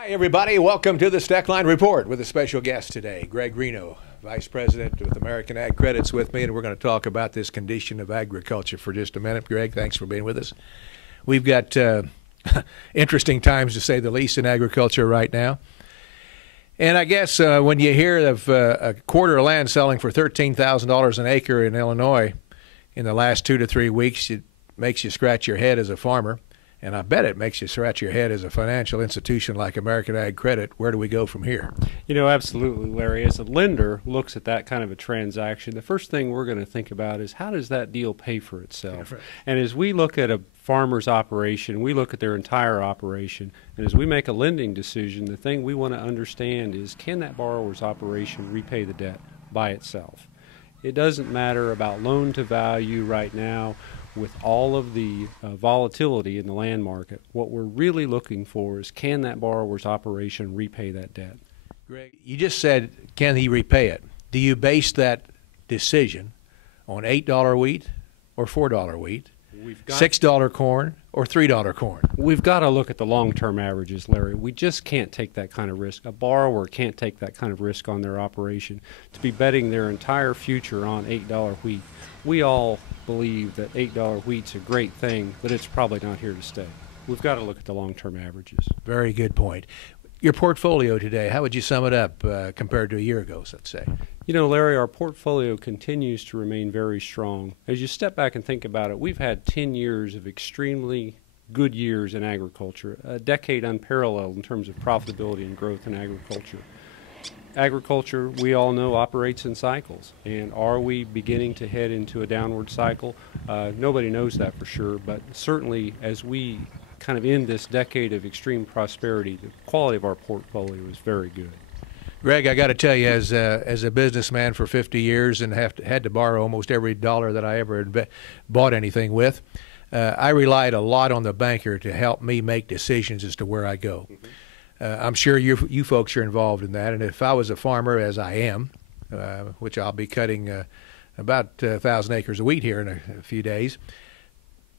Hi, everybody. Welcome to the Steckline Report with a special guest today, Greg Reno, Vice President with American AgCredit's with me, and we're going to talk about this condition of agriculture for just a minute. Greg, thanks for being with us. We've got interesting times, to say the least, in agriculture right now. And I guess when you hear of a quarter of land selling for $13,000 an acre in Illinois in the last 2 to 3 weeks, it makes you scratch your head as a farmer. And I bet it makes you scratch your head as a financial institution like American AgCredit. Where do we go from here? You know, absolutely, Larry. As a lender looks at that kind of a transaction, the first thing we're going to think about is how does that deal pay for itself? Yeah, and as we look at a farmer's operation, we look at their entire operation, and as we make a lending decision, the thing we want to understand is, can that borrower's operation repay the debt by itself? It doesn't matter about loan to value right now. With all of the volatility in the land market, what we're really looking for is, can that borrower's operation repay that debt? Greg, you just said, can he repay it? Do you base that decision on $8 wheat or $4 wheat, $6 corn or $3 corn? We've got to look at the long-term averages, Larry. We just can't take that kind of risk. A borrower can't take that kind of risk on their operation to be betting their entire future on $8 wheat. We all believe that $8 wheat's a great thing, but it's probably not here to stay. We've got to look at the long-term averages. Very good point. Your portfolio today, how would you sum it up compared to a year ago, let's say? You know, Larry, our portfolio continues to remain very strong. As you step back and think about it, we've had 10 years of extremely good years in agriculture, a decade unparalleled in terms of profitability and growth in agriculture. Agriculture, we all know, operates in cycles. And are we beginning to head into a downward cycle? Nobody knows that for sure, but certainly as we kind of end this decade of extreme prosperity, the quality of our portfolio is very good. Greg, I got to tell you, as a businessman for 50 years and had to borrow almost every dollar that I ever bought anything with, I relied a lot on the banker to help me make decisions as to where I go. Mm-hmm. I'm sure you folks are involved in that, and if I was a farmer, as I am, which I'll be cutting about 1,000 acres of wheat here in a few days,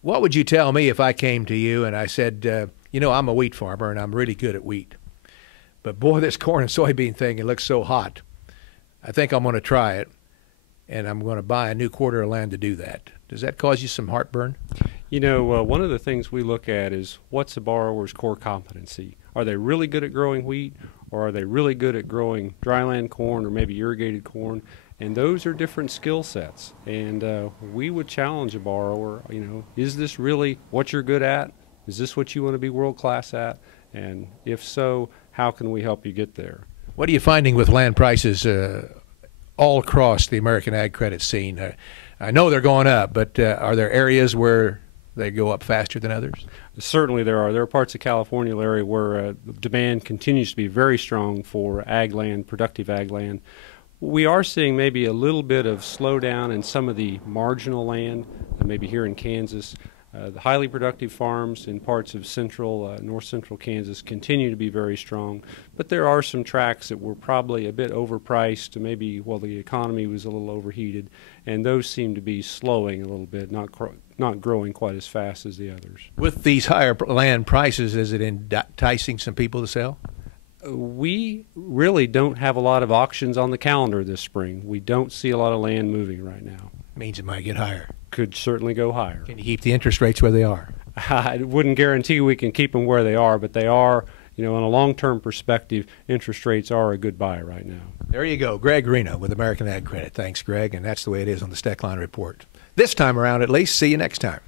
what would you tell me if I came to you and I said, you know, I'm a wheat farmer and I'm really good at wheat, but boy, this corn and soybean thing, it looks so hot. I think I'm going to try it, and I'm going to buy a new quarter of land to do that. Does that cause you some heartburn? You know, one of the things we look at is, what's a borrower's core competency? Are they really good at growing wheat, or are they really good at growing dryland corn or maybe irrigated corn? And those are different skill sets. And we would challenge a borrower, you know, is this really what you're good at? Is this what you want to be world class at? And if so, how can we help you get there? What are you finding with land prices all across the American AgCredit scene? I know they're going up, but are there areas where they go up faster than others? Certainly there are. There are parts of California, Larry, where demand continues to be very strong for ag land, productive ag land. We are seeing maybe a little bit of slowdown in some of the marginal land, maybe here in Kansas. The highly productive farms in parts of north central Kansas continue to be very strong, but there are some tracts that were probably a bit overpriced, maybe while the economy was a little overheated, and those seem to be slowing a little bit, not growing quite as fast as the others. With these higher land prices, is it enticing some people to sell? We really don't have a lot of auctions on the calendar this spring. We don't see a lot of land moving right now. Means it might get higher. Could certainly go higher. Can you keep the interest rates where they are? I wouldn't guarantee we can keep them where they are, but they are, you know, in a long-term perspective, interest rates are a good buy right now. There you go. Greg Reno with American AgCredit. Thanks, Greg, and that's the way it is on the Steckline Report. This time around, at least. See you next time.